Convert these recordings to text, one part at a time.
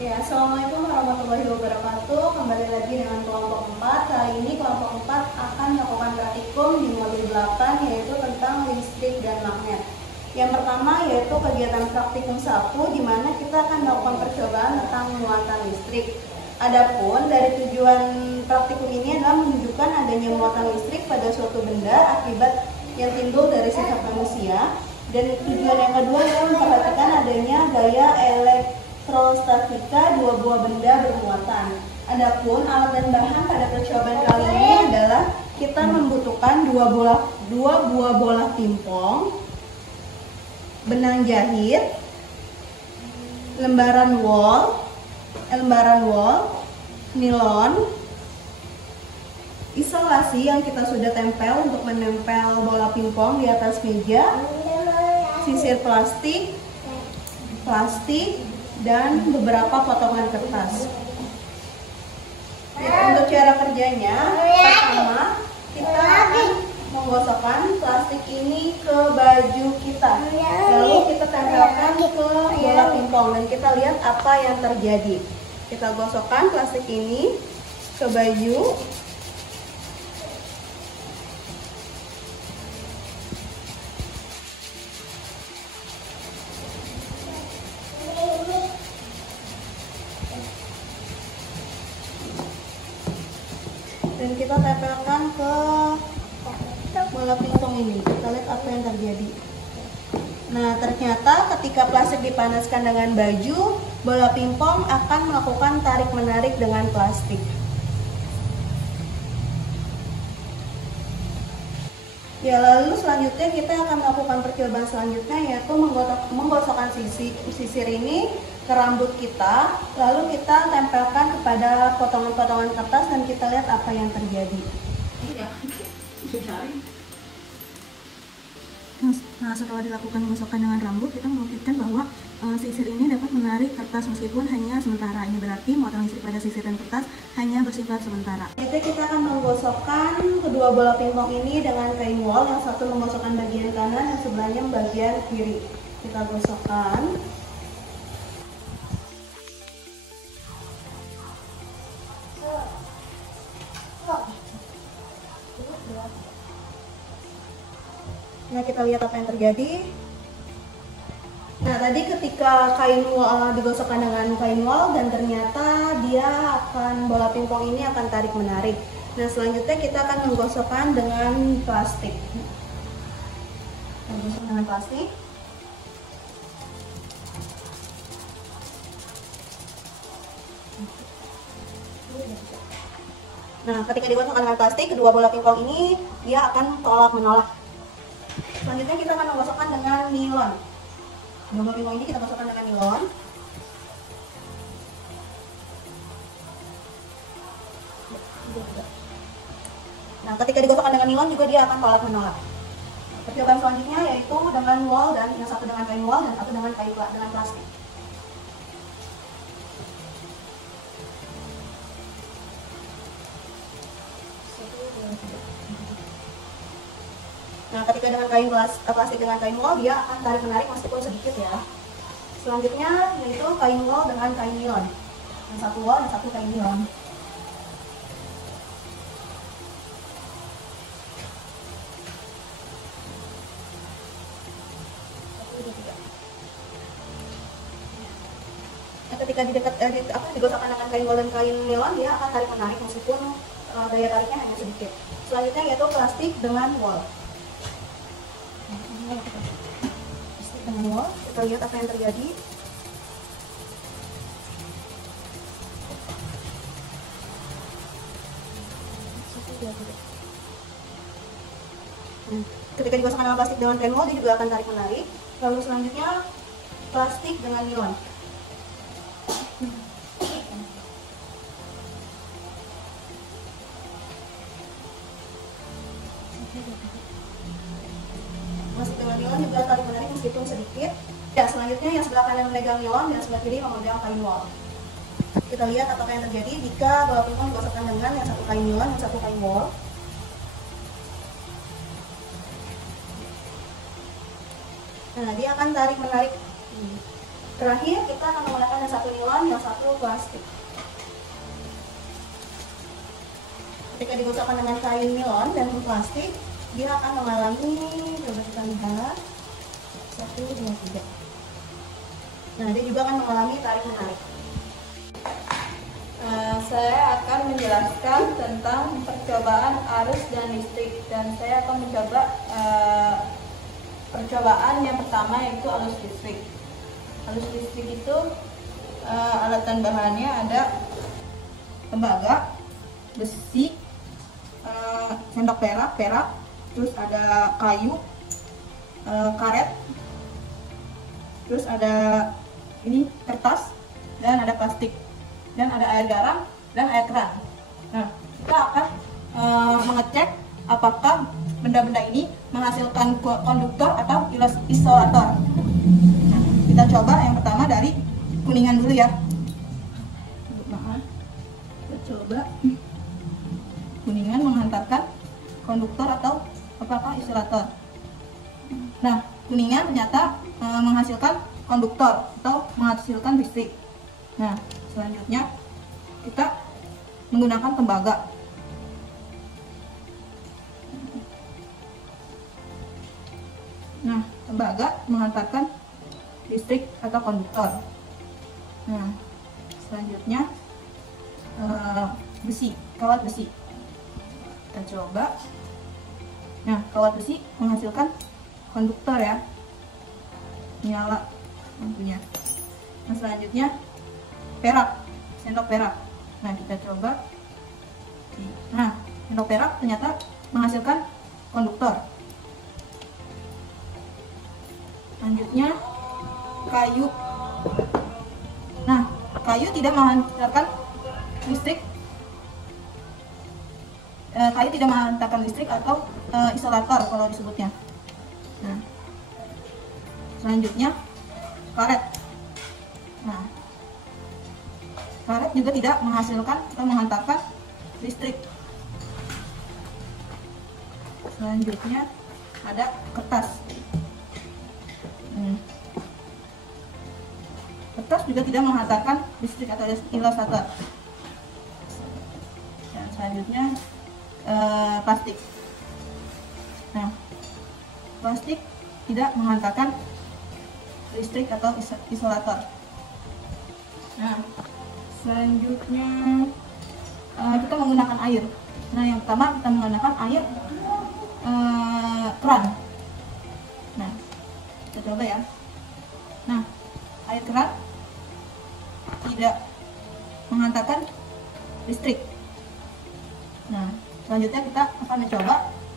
Ya, Assalamualaikum warahmatullahi wabarakatuh. Kembali lagi dengan kelompok 4. Kali ini kelompok 4 akan melakukan praktikum di modul 8, yaitu tentang listrik dan magnet. Yang pertama yaitu kegiatan praktikum 1, di mana kita akan melakukan percobaan tentang muatan listrik. Adapun dari tujuan praktikum ini adalah menunjukkan adanya muatan listrik pada suatu benda akibat yang timbul dari sifat manusia. Dan tujuan yang kedua adalah memperhatikan adanya gaya elektrostatika dua buah benda bermuatan. Adapun alat dan bahan pada percobaan kali ini adalah kita membutuhkan dua buah bola pingpong, benang jahit, lembaran wol, nilon, isolasi yang kita sudah tempel untuk menempel bola pingpong di atas meja, sisir plastik, dan beberapa potongan kertas. Ya, untuk cara kerjanya, pertama kita akan menggosokkan plastik ini ke baju kita, lalu kita tempelkan ke bola pingpong dan kita lihat apa yang terjadi. Kita gosokkan plastik ini ke baju. Dan kita tempelkan ke bola pingpong ini. Kita lihat apa yang terjadi. Nah, ternyata ketika plastik dipanaskan dengan baju, bola pingpong akan melakukan tarik-menarik dengan plastik. Ya, lalu selanjutnya kita akan melakukan percobaan selanjutnya, yaitu menggosokkan sisir ini ke rambut kita, lalu kita tempelkan kepada potongan-potongan kertas dan kita lihat apa yang terjadi. Nah, setelah dilakukan penggosokan dengan rambut, kita membuktikan bahwa sisir ini dapat menarik kertas meskipun hanya sementara. Ini berarti muatan listrik pada sisir dan kertas hanya bersifat sementara. Jadi kita akan menggosokkan kedua bola pingpong ini dengan kain wol, yang satu menggosokkan bagian kanan, yang sebelahnya bagian kiri. Kita gosokkan. Nah, kita lihat apa yang terjadi. Nah, tadi ketika kain wol digosokkan dengan kain wol, dan ternyata bola pingpong ini akan tarik menarik. Nah, selanjutnya kita akan menggosokkan dengan plastik. Kita gosok dengan plastik. Nah, ketika digosokkan dengan plastik, kedua bola pingpong ini dia akan tolak-menolak. Selanjutnya kita akan menggosokkan dengan nilon. Bola pingpong ini kita gosokkan dengan nilon. Nah, ketika digosokkan dengan nilon juga dia akan tolak-menolak. Percobaan selanjutnya yaitu dengan wol, dan yang satu dengan kain wol dan satu dengan plastik. Nah, ketika dengan plastik dengan kain wol, dia akan tarik menarik meskipun sedikit ya. Selanjutnya yaitu kain wol dengan kain nilon. Yang satu wol, yang satu kain nilon. Nah, ketika digosokkan dengan kain wol dan kain nilon, dia akan tarik menarik meskipun daya tariknya hanya sedikit. Selanjutnya yaitu plastik dengan wol. Dengan wol, kita lihat apa yang terjadi. Ketika digosokkan dengan plastik dengan kain wol, dia juga akan tarik menarik. Lalu selanjutnya plastik dengan nilon. Plastik dengan nilon juga tarik menarik meskipun sedikit. Ya, selanjutnya yang sebelah kanan memegang nilon dan sebelah kiri memegang kain wol. Kita lihat apakah yang terjadi jika bola pingpong digosokkan dengan yang satu kain nilon, yang satu kain wol. Nah, dia akan tarik menarik Terakhir kita akan menggunakan yang satu nilon, yang satu plastik. Ketika digosokkan dengan kain nilon dan plastik, dia akan mengalami, coba kita lihat, 1, 2, 3. Nah, dia juga akan mengalami tarik menarik. Saya akan menjelaskan tentang percobaan arus dan listrik, dan saya akan mencoba percobaan yang pertama, yaitu arus listrik. Arus listrik itu alat dan bahannya ada tembaga, besi, sendok perak, terus ada kayu, karet, terus ada ini kertas, dan ada plastik, dan ada air garam dan air keran. Nah, kita akan mengecek apakah benda-benda ini menghasilkan konduktor atau isolator. Nah, kita coba yang pertama dari kuningan dulu ya. Maaf, kita coba kuningan menghantarkan konduktor atau apakah isolator. Nah, kuningan ternyata menghasilkan konduktor atau menghasilkan listrik. Nah, selanjutnya kita menggunakan tembaga. Nah, tembaga menghantarkan listrik atau konduktor. Nah, selanjutnya besi, kawat besi. Kita coba. Nah, kawat besi menghasilkan konduktor ya, nyala lampunya. Nah, selanjutnya perak, sendok perak. Nah, kita coba. Nah, sendok perak ternyata menghasilkan konduktor. Selanjutnya kayu. Nah, kayu tidak menghantarkan listrik. Kayu tidak menghantarkan listrik atau isolator kalau disebutnya. Nah, selanjutnya karet. Nah, karet juga tidak menghasilkan atau menghantarkan listrik. Selanjutnya ada kertas. Kertas juga tidak menghantarkan listrik atau isolator. Dan selanjutnya plastik. Nah, plastik tidak menghantarkan listrik atau isolator. Nah, selanjutnya kita menggunakan air. Nah, yang pertama kita menggunakan air keran. Nah, kita coba ya. Nah, air keran tidak menghantarkan listrik. Nah, selanjutnya kita akan mencoba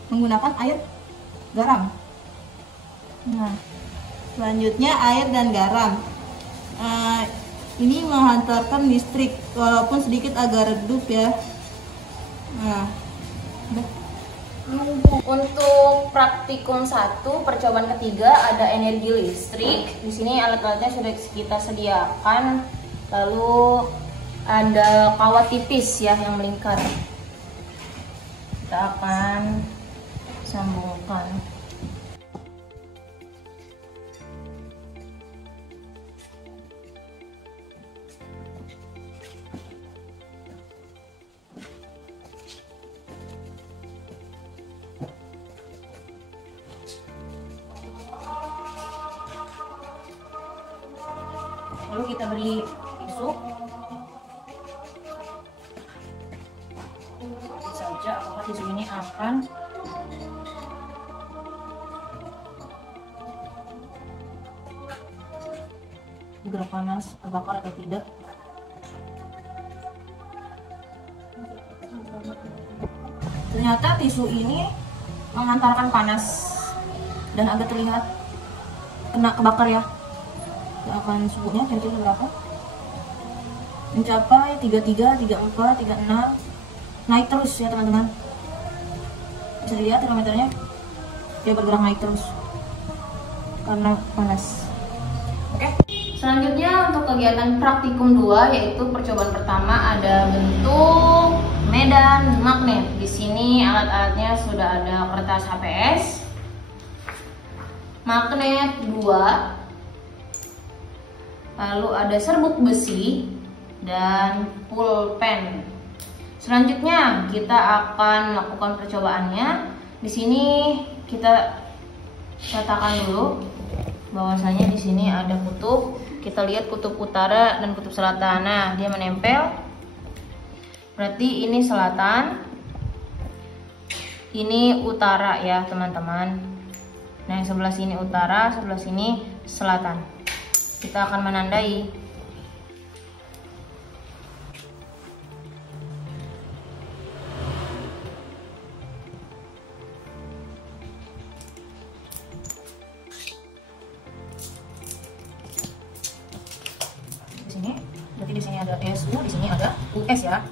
menggunakan air garam. Nah, selanjutnya air dan garam. Ini menghantarkan listrik walaupun sedikit agak redup ya. Nah, untuk praktikum 1 percobaan ketiga ada energi listrik. Di sini alat-alatnya sudah kita sediakan. Lalu ada kawat tipis ya yang melingkar. Kita akan sambungkan. Lalu kita beri tisu. Lihat saja apakah tisu ini akan bergerak panas, terbakar atau tidak. Ternyata tisu ini menghantarkan panas dan agak terlihat kena kebakar ya. Kita akan suhunya kira-kira berapa? Mencapai 33, 34, 36. Naik terus ya teman-teman. Bisa dilihat termometernya, dia bergerak naik terus karena panas. Oke. Selanjutnya untuk kegiatan praktikum 2 yaitu percobaan pertama ada bentuk medan magnet. Di sini alat-alatnya sudah ada kertas HPS, magnet 2, lalu ada serbuk besi, dan pulpen. Selanjutnya kita akan melakukan percobaannya. Di sini kita katakan dulu bahwasanya di sini ada kutub. Kita lihat kutub utara dan kutub selatan. Nah, dia menempel. Berarti ini selatan, ini utara ya teman-teman. Nah, yang sebelah sini utara, sebelah sini selatan. Kita akan menandai. Di sini, berarti di sini ada SU, di sini ada US ya.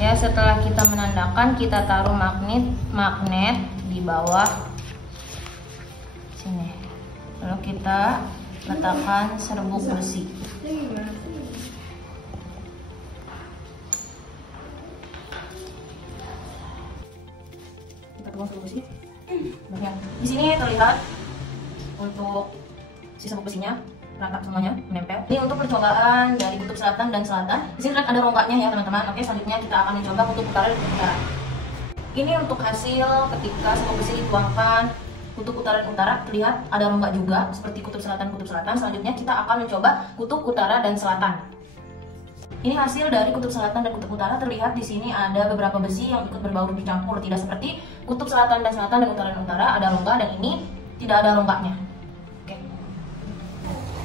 Ya, setelah kita menandakan, kita taruh magnet di bawah sini. Lalu kita letakkan serbuk besi. Kita buang serbuk besi. Banyak. Di sini terlihat untuk si serbuk besinya rata semuanya menempel. Ini untuk percobaan dari kutub selatan dan selatan. Di sini ada ronggaknya ya teman-teman. Oke, selanjutnya kita akan mencoba kutub utara dan kutub utara. Ini untuk hasil ketika serbuk besi dituangkan kutub utara dan utara, terlihat ada ronggak juga seperti kutub selatan. Selanjutnya kita akan mencoba kutub utara dan selatan. Ini hasil dari kutub selatan dan kutub utara. Terlihat di sini ada beberapa besi yang ikut berbaur bercampur, tidak seperti kutub selatan dan utara ada rongga, dan ini tidak ada ronggaknya.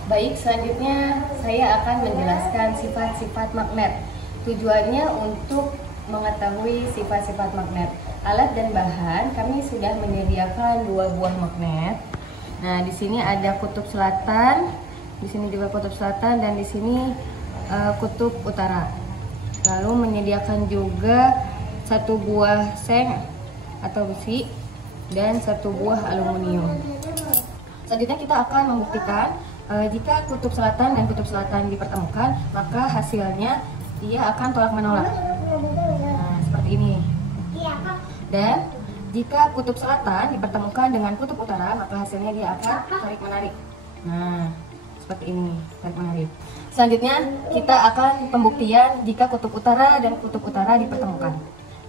Baik, selanjutnya saya akan menjelaskan sifat-sifat magnet. Tujuannya untuk mengetahui sifat-sifat magnet. Alat dan bahan kami sudah menyediakan 2 buah magnet. Nah, di sini ada kutub selatan, di sini juga kutub selatan, dan di sini kutub utara. Lalu menyediakan juga 1 buah seng atau besi dan 1 buah aluminium. Selanjutnya kita akan membuktikan jika kutub selatan dan kutub selatan dipertemukan, maka hasilnya dia akan tolak menolak. Nah, seperti ini. Dan jika kutub selatan dipertemukan dengan kutub utara, maka hasilnya dia akan tarik menarik. Nah, seperti ini, tarik menarik. Selanjutnya kita akan pembuktian jika kutub utara dan kutub utara dipertemukan.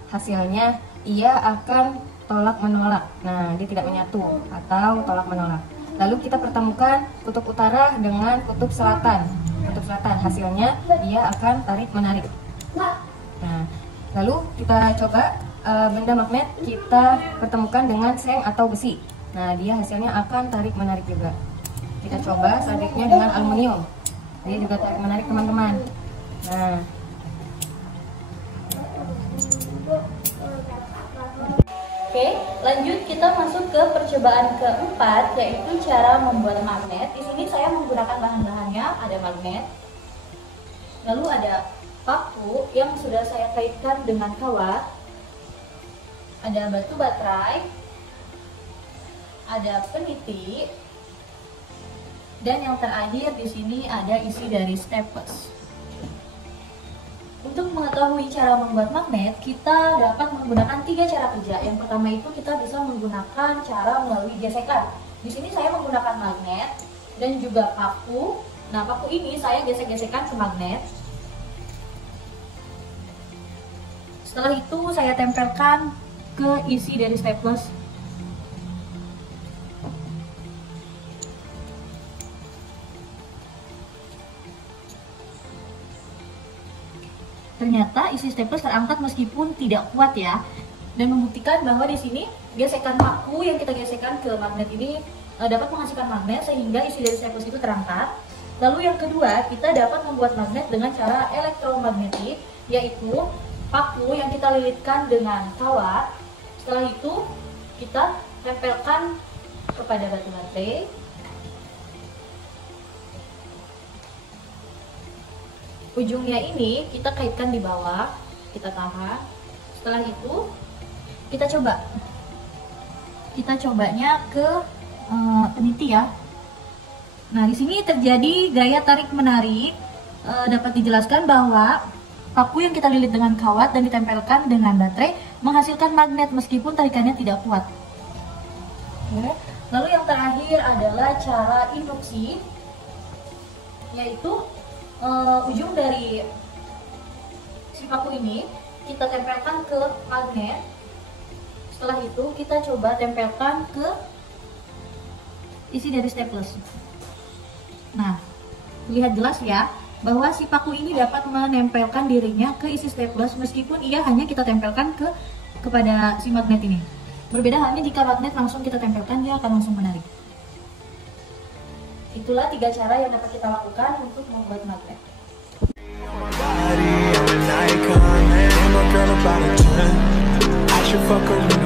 Hasilnya ia akan tolak menolak. Nah, dia tidak menyatu atau tolak menolak. Lalu kita pertemukan kutub utara dengan kutub selatan. Hasilnya dia akan tarik menarik. Nah, lalu kita coba benda magnet kita pertemukan dengan seng atau besi. Nah, dia hasilnya akan tarik menarik juga. Kita coba selanjutnya dengan aluminium. Dia juga tarik menarik teman-teman. Nah, Oke, lanjut kita masuk ke percobaan keempat, yaitu cara membuat magnet. Di sini saya menggunakan bahan-bahannya, ada magnet, lalu ada paku yang sudah saya kaitkan dengan kawat, ada batu baterai, ada peniti, dan yang terakhir di sini ada isi dari staples. Untuk mengetahui cara membuat magnet, kita dapat menggunakan 3 cara kerja. Yang pertama itu kita bisa menggunakan cara melalui gesekan. Di sini saya menggunakan magnet dan juga paku. Nah, paku ini saya gesek-gesekkan ke magnet. Setelah itu saya tempelkan ke isi dari staples. Ternyata isi staples terangkat meskipun tidak kuat ya, dan membuktikan bahwa di sini gesekan paku yang kita gesekkan ke magnet ini dapat menghasilkan magnet sehingga isi dari staples itu terangkat. Lalu yang kedua, kita dapat membuat magnet dengan cara elektromagnetik, yaitu paku yang kita lilitkan dengan kawat. Setelah itu kita tempelkan kepada batu baterai. Ujungnya ini kita kaitkan di bawah, kita tahan. Setelah itu kita coba. kita cobanya ke peniti ya. Nah, di sini terjadi gaya tarik menarik. Dapat dijelaskan bahwa paku yang kita lilit dengan kawat dan ditempelkan dengan baterai menghasilkan magnet meskipun tarikannya tidak kuat. Oke. Lalu yang terakhir adalah cara induksi, yaitu ujung dari si paku ini kita tempelkan ke magnet. Setelah itu kita coba tempelkan ke isi dari staples. Nah, lihat jelas ya bahwa si paku ini dapat menempelkan dirinya ke isi staples meskipun ia hanya kita tempelkan kepada si magnet ini. Berbeda halnya jika magnet langsung kita tempelkan, dia akan langsung menarik. Itulah 3 cara yang dapat kita lakukan untuk membuat magnet. Body, I'm an icon, and my girl about a 10. I should fuck her